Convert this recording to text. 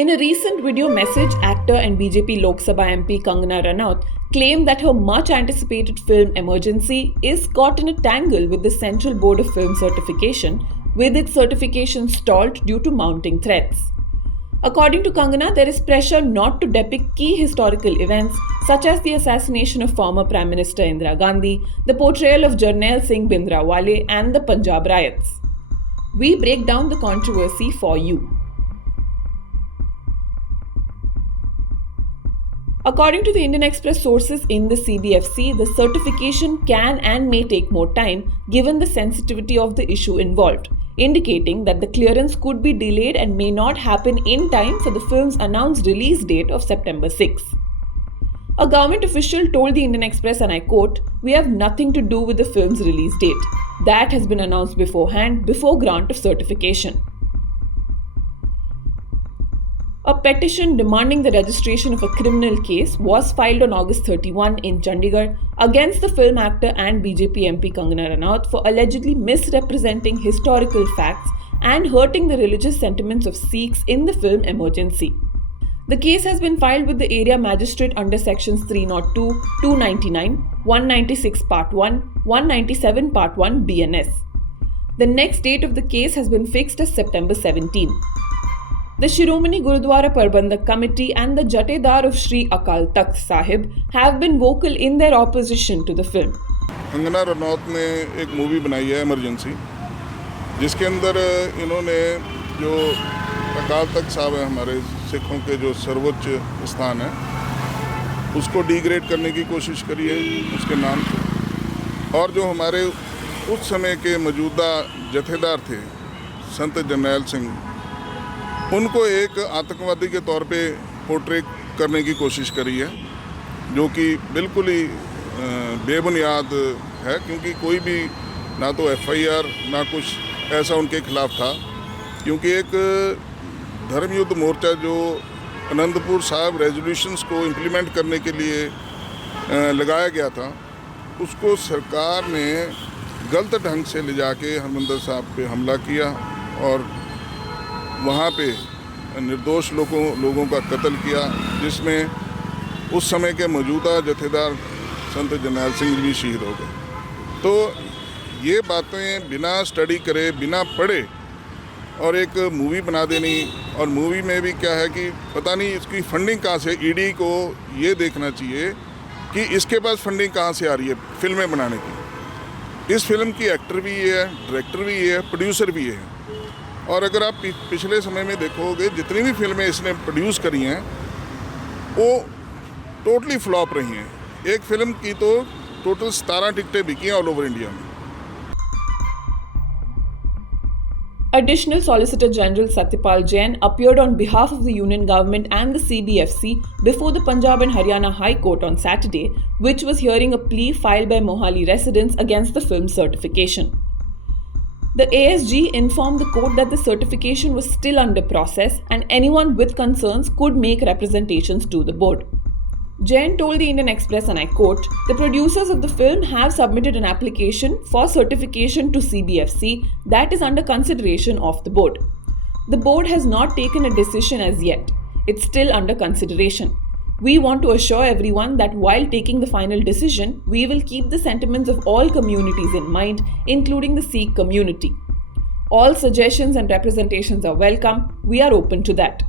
In a recent video message, actor and BJP Lok Sabha MP Kangana Ranaut claimed that her much anticipated film Emergency is caught in a tangle with the Central Board of Film Certification, with its certification stalled due to mounting threats. According to Kangana, there is pressure not to depict key historical events such as the assassination of former Prime Minister Indira Gandhi, the portrayal of Jarnail Singh Bhindranwale, and the Punjab riots. We break down the controversy for you. According to the Indian Express sources in the CBFC, the certification can and may take more time given the sensitivity of the issue involved, indicating that the clearance could be delayed and may not happen in time for the film's announced release date of September 6. A government official told the Indian Express, and I quote, "We have nothing to do with the film's release date. That has been announced beforehand, before grant of certification." A petition demanding the registration of a criminal case was filed on August 31 in Chandigarh against the film actor and BJP MP Kangana Ranaut for allegedly misrepresenting historical facts and hurting the religious sentiments of Sikhs in the film Emergency. The case has been filed with the area magistrate under sections 302, 299, 196 Part 1, 197 Part 1 BNS. The next date of the case has been fixed as September 17. The Shiromani Gurudwara Prabandhak Committee and the Jathedar of Sri Akal Takht Sahib have been vocal in their opposition to the film. Kangana Ranaut ने एक movie बनाई है emergency, जिसके अंदर इन्होंने जो अकाल तख्त साहब है, हमारे सिखों के जो सर्वोच्च स्थान है, उसको डिग्रेड करने की कोशिश करी है उसके नाम पे। और जो हमारे उस समय के मौजूदा जथेदार थे संत जरनैल सिंह, उनको एक आतंकवादी के तौर पे पोर्ट्रे करने की कोशिश करी है, जो कि बिल्कुल ही बेबुनियाद है, क्योंकि कोई भी ना तो FIR ना कुछ ऐसा उनके खिलाफ था। क्योंकि एक धर्म युद्ध मोर्चा जो आनंदपुर साहब रेजोल्यूशंस को इम्प्लीमेंट करने के लिए लगाया गया था, उसको सरकार ने गलत ढंग से ले जाके हरमंदिर साहब पे हमला किया और वहाँ पे निर्दोष लोगों का कत्ल किया, जिसमें उस समय के मौजूदा जथेदार संत जरनैल सिंह भी शहीद हो गए। तो ये बातें बिना स्टडी करे, बिना पढ़े और एक मूवी बना देनी, और मूवी में भी क्या है कि पता नहीं इसकी फंडिंग कहाँ से, ED को ये देखना चाहिए कि इसके पास फंडिंग कहाँ से आ रही है फिल्में बनाने की। इस फिल्म की एक्टर भी ये है, डायरेक्टर भी ये है, प्रोड्यूसर भी ये है। और अगर आप पिछले समय में देखोगे, जितनी भी फिल्में इसने प्रोड्यूस करी हैं वो टोटली फ्लॉप रही हैं। एक फिल्म की तो टोटल 17 टिकटें बिकी हैं ऑल ओवर इंडिया में। Additional Solicitor General Satyapal Jain appeared on behalf of the Union Government and the CBFC before the Punjab and Haryana High Court on Saturday, which was hearing a plea filed by Mohali residents against the film certification. The ASG informed the court that the certification was still under process and anyone with concerns could make representations to the board. Jain told the Indian Express, and I quote, "The producers of the film have submitted an application for certification to CBFC that is under consideration of the board. The board has not taken a decision as yet. It's still under consideration. We want to assure everyone that while taking the final decision, we will keep the sentiments of all communities in mind, including the Sikh community. All suggestions and representations are welcome. We are open to that."